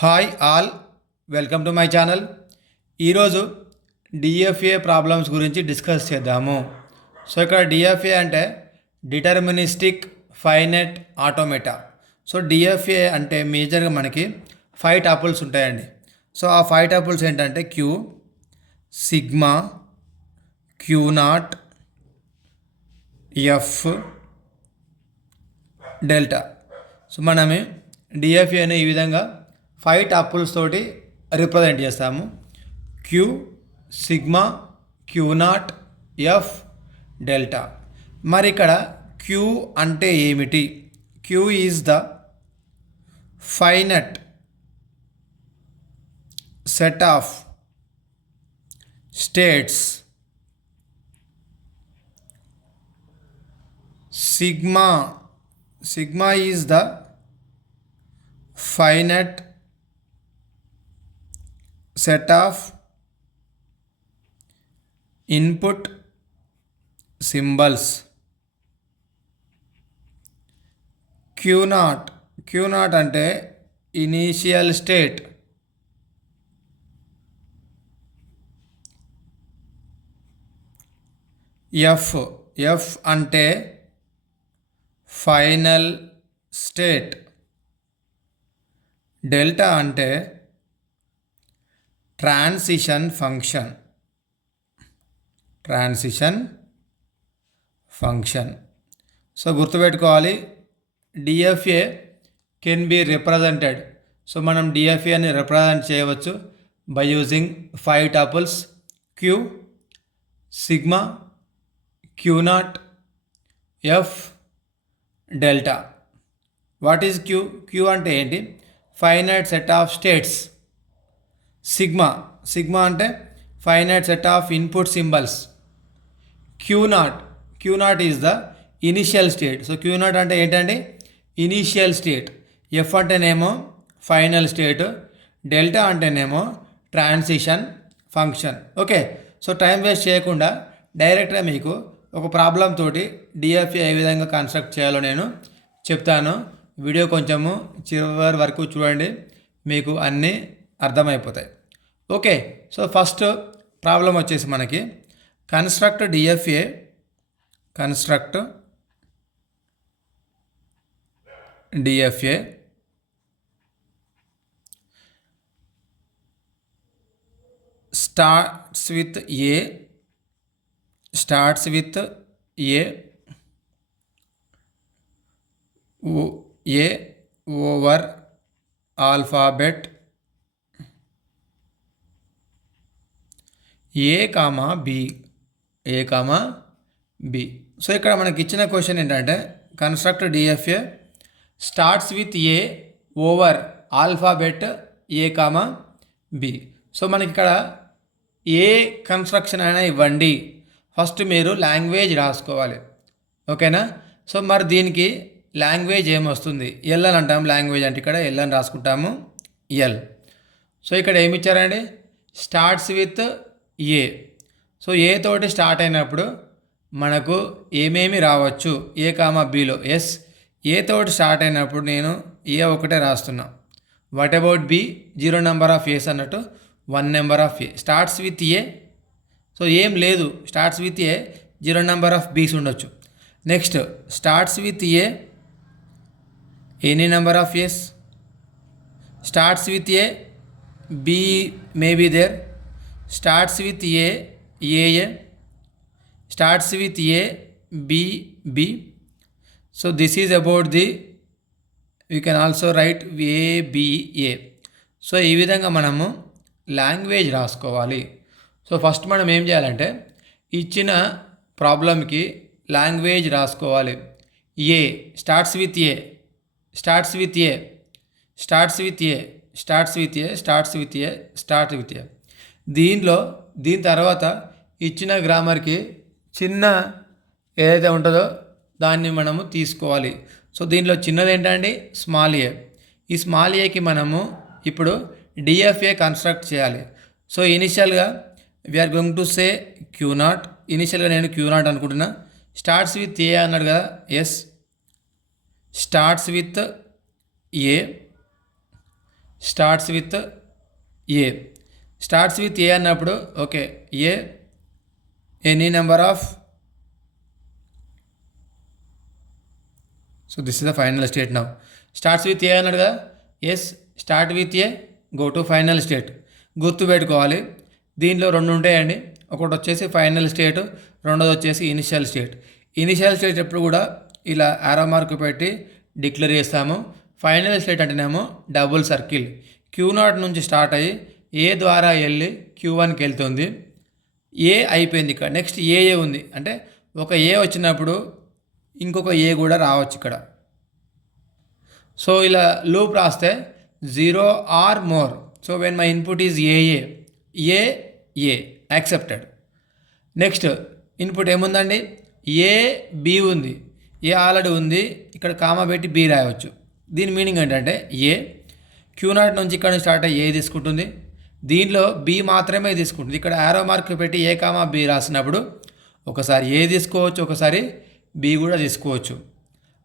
Hi all, welcome to my channel. ఈరోజు DFA problems గురించి discuss చేద్దాము. సో ఇక్కడ డిఎఫ్ఏ అంటే deterministic finite automata. So DFA అంటే మేజర్గా మనకి 5 టపుల్స్ ఉంటాయండి. సో ఆ 5 టపుల్స్ ఏంటంటే Q, sigma, Q naught, F, delta. So మనమే డిఎఫ్ఏని ఈ విధంగా 5 టపుల్స్ తోటి రిప్రజెంట్ చేస్తాము. Q, sigma, Q naught, F, delta. మరి ఇక్కడ క్యూ అంటే ఏమిటి? Q is the finite set of states. Sigma is the finite set of input symbols. Q naught అంటే initial state. F అంటే ఫైనల్ స్టేట్. డెల్టా అంటే transition function. So గుర్తుపెట్టుకోవాలి, DFA can be represented. So మనం డిఎఫ్ఏని represent చేయవచ్చు by using 5 tuples Q, sigma, Q naught, F, delta. What is Q? Q అంటే ఏంటి? Finite set of states. Sigma అంటే finite set of input symbols. Q naught is the initial state. So Q naught అంటే ఏంటండి? Initial state. F అంటేనేమో final state, delta అంటేనేమో transition function. Okay, so time waste చేయకుండా డైరెక్ట్గా మీకు ఒక problem తోటి డిఎఫ్ఏ ఏ విధంగా కన్స్ట్రక్ట్ చేయాలో నేను చెప్తాను. వీడియో కొంచెము చివరి వరకు చూడండి, మీకు అన్నీ అర్థమైపోతాయి. ఓకే, సో ఫస్ట్ ప్రాబ్లం వచ్చేసి మనకి construct DFA starts with A over alphabet A, B. So ఇక్కడ మనకి ఇచ్చిన క్వశ్చన్ ఏంటంటే construct DFA starts with a over alphabet A, B. So మనకి ఇక్కడ ఏ కన్స్ట్రక్షన్ అయినా ఇవ్వండి, ఫస్ట్ మీరు లాంగ్వేజ్ రాసుకోవాలి. ఓకేనా? సో మరి దీనికి లాంగ్వేజ్ ఏమొస్తుంది? ఎల్ అని అంటాము. లాంగ్వేజ్ అంటే ఇక్కడ ఎల్ అని రాసుకుంటాము, ఎల్. సో ఇక్కడ ఏమి ఇచ్చారండి? Starts with A. సో ఏ తోటి స్టార్ట్ అయినప్పుడు మనకు ఏమేమి రావచ్చు? ఏ, బిలో ఎస్. ఏ తోటి స్టార్ట్ అయినప్పుడు నేను ఏ ఒకటే రాస్తున్నా. What about B? 0 number of As అన్నట్టు 1 number of A. Starts with A, so ఏం లేదు. Starts with A 0 number of Bs ఉండొచ్చు. Next starts with A any number of S. Starts with A B may be there. Starts with A A. Starts with A B. So this is about the, you can also write A. So ఈ విధంగా మనము language రాసుకోవాలి. So first మనం ఏం చేయాలంటే ఇచ్చిన ప్రాబ్లంకి language రాసుకోవాలి. ఏ స్టార్ట్స్ విత్ ఏ. దీని తర్వాత ఇచ్చిన గ్రామర్కి చిన్న ఏదైతే ఉంటుందో దాన్ని మనము తీసుకోవాలి. సో దీనిలో చిన్నది ఏంటండి? Small A. ఈ స్మాల్ ఏకి మనము ఇప్పుడు డిఎఫ్ఏ కన్స్ట్రక్ట్ చేయాలి. సో ఇనిషియల్గా we're going to say Q naught. ఇనిషియల్గా నేను క్యూ నాట్ అనుకుంటున్నా. స్టార్ట్స్ విత్ ఏ అన్నాడు కదా, yes. Starts with A starts with A. Starts with A అన్నప్పుడు okay A any number of, so this is the final state now. Starts with A అన్నాడు కదా, yes start with A go to final state. గుర్తుపెట్టుకోవాలి దీనిలో రెండు ఉంటాయండి, ఒకటి వచ్చేసి final state, రెండోది వచ్చేసి ఇనిషియల్ స్టేట్. ఇనిషియల్ స్టేట్ ఎప్పుడు కూడా ఇలా ఆరో మార్క్ పెట్టి డిక్లేర్ చేస్తాము. ఫైనల్ స్టేట్ అంటేనేమో డబుల్ సర్కిల్, Q0 నుంచి స్టార్ట్ అయ్యి ఏ ద్వారా వెళ్ళి Q1కి వెళ్తుంది. ఏ అయిపోయింది, ఇక్కడ నెక్స్ట్ ఏ ఉంది అంటే ఒక ఏ వచ్చినప్పుడు ఇంకొక ఏ కూడా రావచ్చు ఇక్కడ. సో ఇలా లూప్ రాస్తే 0 or more. So when my input is A accepted. Next input ఏముందండి, ఏ బి ఉంది, ఏ ఆల్రెడీ ఉంది, ఇక్కడ కామా పెట్టి బి రాయవచ్చు. దీని మీనింగ్ ఏంటంటే ఏ Q0 నుంచి ఇక్కడ స్టార్ట్ అయ్యి ఏ తీసుకుంటుంది, దీనిలో బి మాత్రమే తీసుకుంటుంది. ఇక్కడ యారో మార్క్ పెట్టి ఏ కామా బి రాసినప్పుడు ఒకసారి ఏ తీసుకోవచ్చు, ఒకసారి బి కూడా తీసుకోవచ్చు.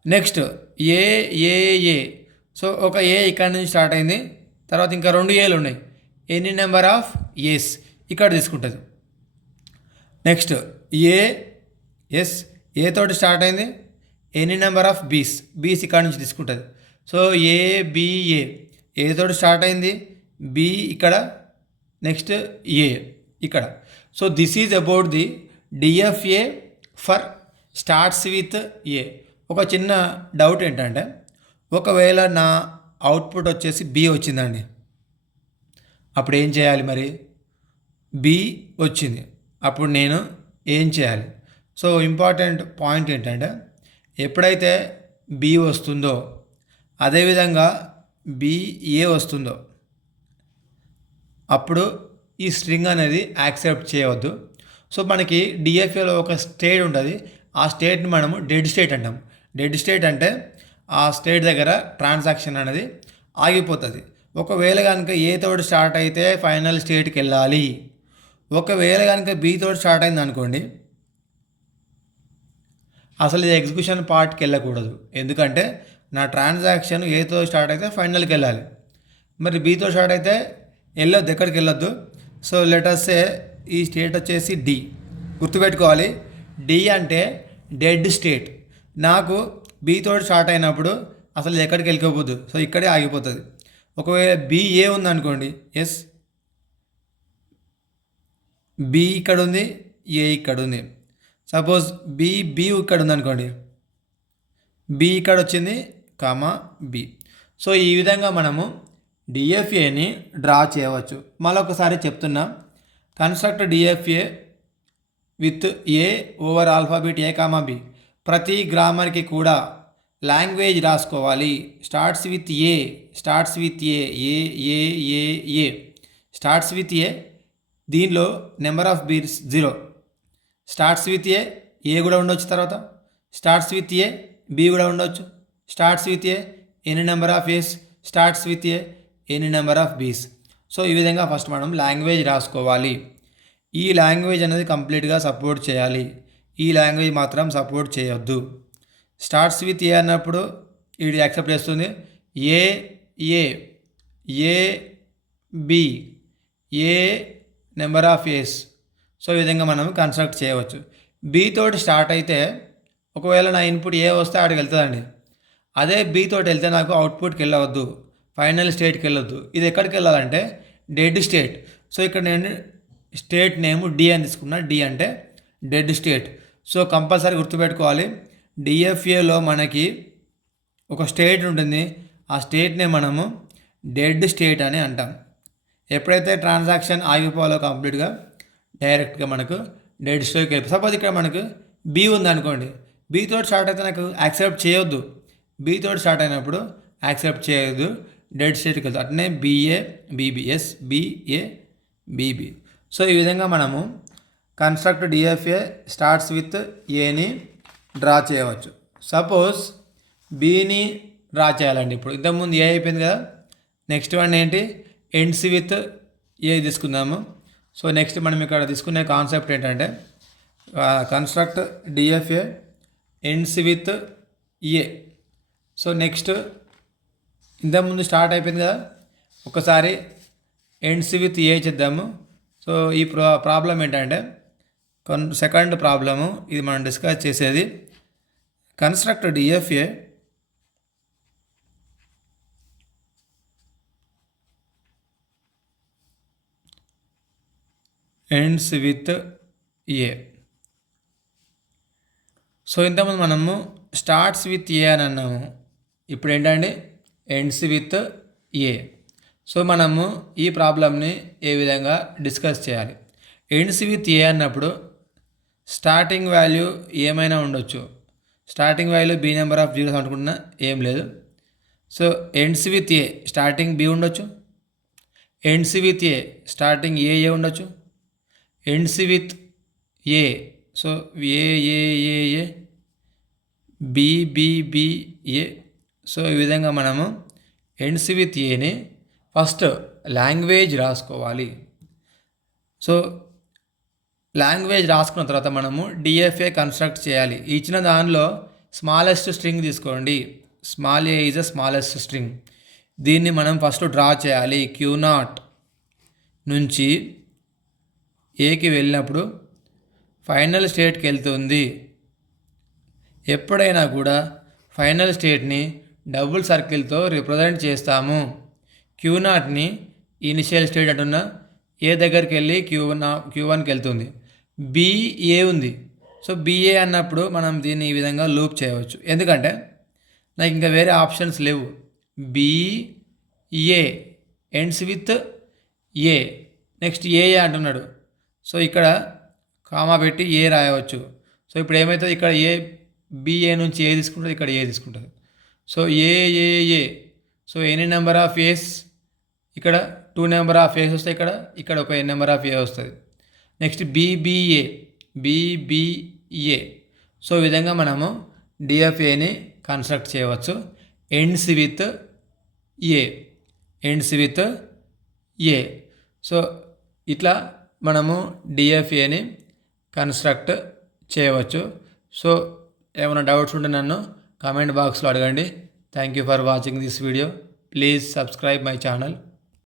నెక్స్ట్ ఏ, సో ఒక ఏ ఇక్కడ నుంచి స్టార్ట్ అయింది, తర్వాత ఇంకా రెండు ఏలు ఉన్నాయి, ఎనీ నెంబర్ ఆఫ్ ఏస్ ఇక్కడ తీసుకుంటుంది. నెక్స్ట్ ఏ తోటి స్టార్ట్ అయింది, ఎనీ నెంబర్ ఆఫ్ బీస్ ఇక్కడ నుంచి తీసుకుంటుంది. సో ఏ తోటి స్టార్ట్ అయింది, బి ఇక్కడ, నెక్స్ట్ ఏ ఇక్కడ. So this is about the DFA for starts with ఏ. ఒక చిన్న డౌట్ ఏంటంటే ఒకవేళ నా అవుట్పుట్ వచ్చేసి బి వచ్చిందండి, అప్పుడు ఏం చేయాలి, మరి బి వచ్చింది అప్పుడు నేను ఏం చేయాలి? సో ఇంపార్టెంట్ పాయింట్ ఏంటంటే ఎప్పుడైతే బి వస్తుందో అదేవిధంగా ఏ వస్తుందో అప్పుడు ఈ స్ట్రింగ్ అనేది యాక్సెప్ట్ చేయవద్దు. సో మనకి డిఎఫ్ఏలో ఒక స్టేట్ ఉంటుంది, ఆ స్టేట్ని మనము డెడ్ స్టేట్ అంటాం. డెడ్ స్టేట్ అంటే ఆ స్టేట్ దగ్గర ట్రాన్సాక్షన్ అనేది ఆగిపోతుంది. ఒకవేళ కనుక ఏ తోటి స్టార్ట్ అయితే ఫైనల్ స్టేట్కి వెళ్ళాలి, ఒకవేళ కనుక బి తోటి స్టార్ట్ అయింది అనుకోండి అసలు ఇది ఎగ్జిక్యూషన్ పార్ట్కి వెళ్ళకూడదు, ఎందుకంటే నా ట్రాన్సాక్షన్ ఏతో స్టార్ట్ అయితే ఫైనల్కి వెళ్ళాలి. మరి బీతో స్టార్ట్ అయితే వెళ్ళొద్దు, ఎక్కడికి వెళ్ళొద్దు. సో లెటర్స్ ఈ స్టేట్ వచ్చేసి డి. గుర్తుపెట్టుకోవాలి డి అంటే డెడ్ స్టేట్. నాకు బీతో స్టార్ట్ అయినప్పుడు అసలు ఎక్కడికి వెళ్ళిపోవద్దు, సో ఇక్కడే ఆగిపోతుంది. ఒకవేళ ఏ ఉందనుకోండి, ఎస్ బి ఇక్కడ ఉంది, ఏ ఇక్కడ ఉంది. సపోజ్ బి ఇక్కడ ఉందనుకోండి, బి ఇక్కడ వచ్చింది కామా బి. సో ఈ విధంగా మనము డిఎఫ్ఏని డ్రా చేయవచ్చు. మరొకసారి చెప్తున్నా, construct DFA with a over alphabet a comma b. ప్రతి గ్రామర్కి కూడా లాంగ్వేజ్ రాసుకోవాలి. Starts with A starts with a, దీనిలో number of b's 0. Starts with a కూడా ఉండొచ్చు, తర్వాత స్టార్ట్స్ విత్ ఏ బి కూడా ఉండొచ్చు. Starts with A any number of a's, starts with A any number of b's. So ఈ విధంగా first మనం language రాసుకోవాలి. ఈ లాంగ్వేజ్ అనేది కంప్లీట్గా సపోర్ట్ చేయాలి, ఈ లాంగ్వేజ్ మాత్రం సపోర్ట్ చేయొద్దు. స్టార్ట్స్ విత్ ఏ అన్నప్పుడు ఇది యాక్సెప్ట్ చేస్తుంది, A B A number of A's. సో ఈ విధంగా మనం కన్స్ట్రక్ట్ చేయవచ్చు. బి తోటి స్టార్ట్ అయితే ఒకవేళ నా ఇన్పుట్ ఏ వస్తే ఆడికి వెళ్తుందండి. అదే బి తోటి వెళ్తే నాకు అవుట్పుట్కి వెళ్ళవద్దు, ఫైనల్ స్టేట్కి వెళ్ళొద్దు. ఇది ఎక్కడికి వెళ్ళాలంటే డెడ్ స్టేట్. సో ఇక్కడ నేను స్టేట్ నేమ్ డి అని తీసుకున్నా, డి అంటే డెడ్ స్టేట్. సో కంపల్సరీ గుర్తుపెట్టుకోవాలి, డిఎఫ్ఏలో మనకి ఒక స్టేట్ ఉంటుంది, ఆ స్టేట్నే మనము డెడ్ స్టేట్ అని అంటాం. ఎప్పుడైతే ట్రాన్సాక్షన్ ఆగిపోవాలో కంప్లీట్గా డైరెక్ట్గా మనకు డెడ్ స్టేట్కి వెళ్ళి. సపోజ్ ఇక్కడ మనకు బి ఉందనుకోండి, బి తోటి స్టార్ట్ అయితే నాకు యాక్సెప్ట్ చేయొద్దు, బి తోటి స్టార్ట్ అయినప్పుడు యాక్సెప్ట్ చేయొద్దు, డెడ్ స్టేట్కి వెళ్తుంది. అట్నే బిఏ బీబీ. సో ఈ విధంగా మనము కన్స్ట్రక్ట్ డిఎఫ్ఏ స్టార్ట్స్ విత్ ఏని డ్రా చేయవచ్చు. సపోజ్ బీని డ్రా చేయాలండి. ఇప్పుడు ఇంతకుముందు ఏ అయిపోయింది కదా, నెక్స్ట్ వన్ ఏంటి, ఎండ్స్ విత్ ఏ తీసుకుందాము. సో నెక్స్ట్ మనం ఇక్కడ తీసుకునే కాన్సెప్ట్ ఏంటంటే construct DFA ends with A. So next ఇంతకుముందు స్టార్ట్ అయిపోయింది కదా, ఒకసారి ఎండ్స్ విత్ ఏ చేద్దాము. సో ఈ ప్రాబ్లం ఏంటంటే సెకండ్ ప్రాబ్లము, ఇది మనం డిస్కస్ చేసేది. Construct DFA ends with A. So ఇంతకుముందు మనము స్టార్ట్స్ విత్ ఏ అని అన్నాము, ఇప్పుడు ఏంటండి ఎండ్స్ విత్ ఏ. సో మనము ఈ ప్రాబ్లమ్ని ఏ విధంగా డిస్కస్ చేయాలి? ఎండ్స్ విత్ ఏ అన్నప్పుడు స్టార్టింగ్ వాల్యూ ఏమైనా ఉండొచ్చు. Starting value B number of zeros అనుకుంటున్నా, ఏం లేదు. So ends with A starting B ఉండొచ్చు, ends with A starting A ఉండొచ్చు, ends with A so A B A. So ఈ విధంగా మనము ఎండ్స్ విత్ ఏని ఫస్ట్ లాంగ్వేజ్ రాసుకోవాలి. సో లాంగ్వేజ్ రాసుకున్న తర్వాత మనము డిఎఫ్ఏ కన్స్ట్రక్ట్ చేయాలి. ఇచ్చిన దానిలో స్మాలెస్ట్ స్ట్రింగ్ తీసుకోండి. Small A is a smallest string. దీన్ని మనం ఫస్ట్ డ్రా చేయాలి. Q0 నుంచి ఏకి వెళ్ళినప్పుడు ఫైనల్ స్టేట్కి వెళ్తుంది. ఎప్పుడైనా కూడా ఫైనల్ స్టేట్ని డబుల్ సర్కిల్తో రిప్రజెంట్ చేస్తాము. Q0ని ఇనిషియల్ స్టేట్ అంటున్నా, ఏ దగ్గరికి వెళ్ళి Q1కి వెళ్తుంది. BA ఉంది. సో BA అన్నప్పుడు మనం దీన్ని ఈ విధంగా లూప్ చేయవచ్చు, ఎందుకంటే నాకు ఇంకా వేరే ఆప్షన్స్ లేవు. BA ends with a. Next a అంటున్నాడు. సో ఇక్కడ కామా పెట్టి ఏ రాయవచ్చు. సో ఇప్పుడు ఏమవుతుంది, ఇక్కడ BA నుంచి ఏ తీసుకుంటుంది, ఇక్కడ ఏ తీసుకుంటుంది. So a. So any number of a's, ఇక్కడ 2 నెంబర్ ఆఫ్ ఏస్ వస్తాయి, ఇక్కడ ఒక నెంబర్ ఆఫ్ ఏ వస్తుంది. Next BBA. సో ఈ విధంగా మనము డిఎఫ్ఏని కన్స్ట్రక్ట్ చేయవచ్చు. Ends with A. సో ఇట్లా మనము డిఎఫ్ఏని కన్స్ట్రక్ట్ చేయవచ్చు. సో ఏమైనా డౌట్స్ ఉంటే నన్ను కామెంట్ బాక్స్లో అడగండి. Thank you for watching this video. Please subscribe my channel.